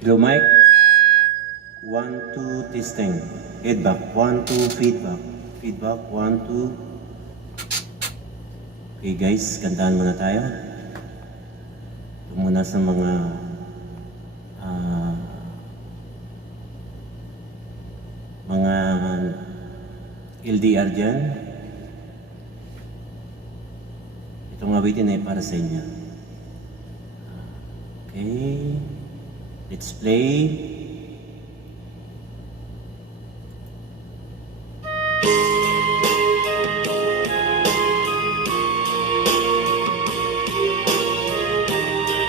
Hello, mic. 1, 2, testing. Feedback. 1, 2, feedback. Feedback. 1, 2. Okay guys, kantahan muna tayo. Ito muna sa mga LDR dyan. Itong awitin ay para sa inyo. Okay. Let's play.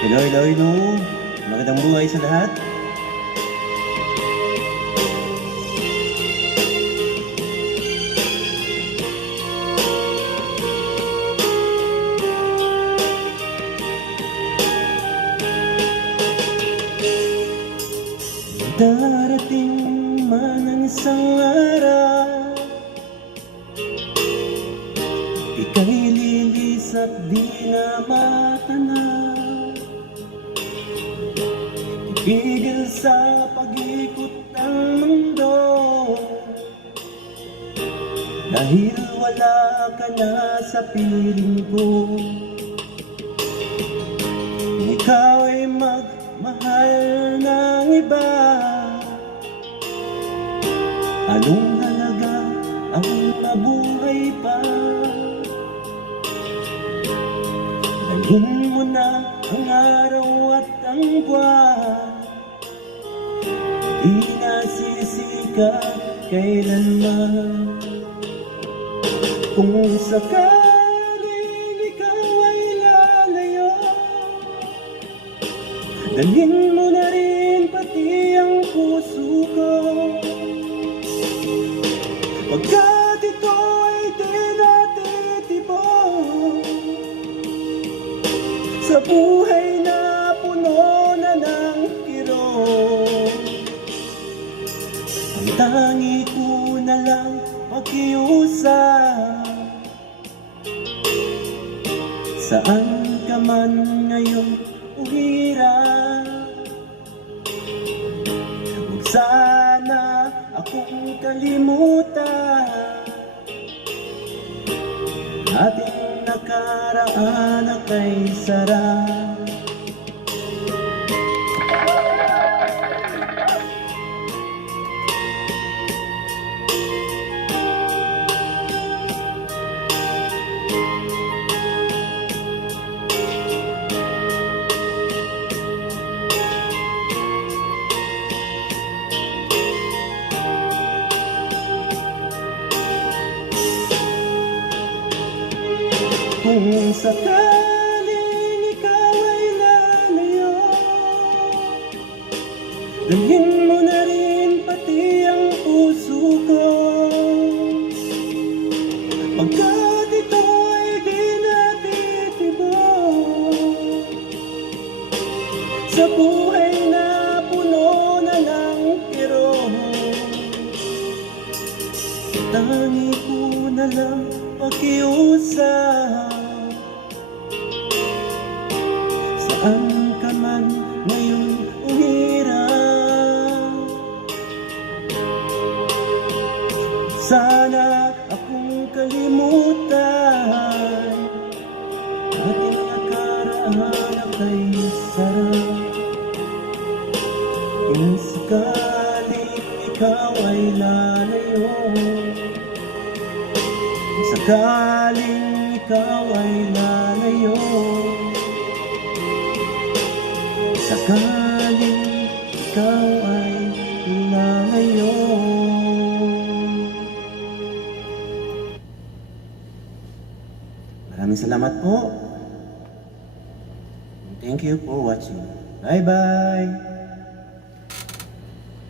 Hello. Magandang buhay sa lahat. Darating man ang isang araw, ika'y lilis at di na matanaw. Ipigil sa pag-ikot ng mundo, dahil wala ka na sa piling ko. Ikaw ay magmahal ng iba, anong halaga ang mabuhay pa? Dalhin mo na ang araw at ang buwan, di nasisikat kailanman. Kung sakaling ikaw ay lalayo, dalhin mo na rin pati ang puso ko. Pagkat ito ay di natitibok sa buhay na puno na ng kirot. Ang tangi ko na lang pakiusap, saan ka man ngayon uhirap, huwag sana akong kalimutan. Ating nakaraan na kay sarap. Kung sakaling ikaw ay lalayo, dalhin mo na rin pati ang puso ko. Pagkat ito ay di natitibok sa buhay na puno na ng kirot. Tangi ko na lang pakiusap, saan ka man ngayon uhirap, sana akong kalimutan. Ating nakaraan na kay sarap. Kung sakaling ikaw ay lalayo, kung sakaling ikaw ay lalayo, sakaling ikaw ay lalayo. Maraming salamat po. Thank you for watching. Bye-bye.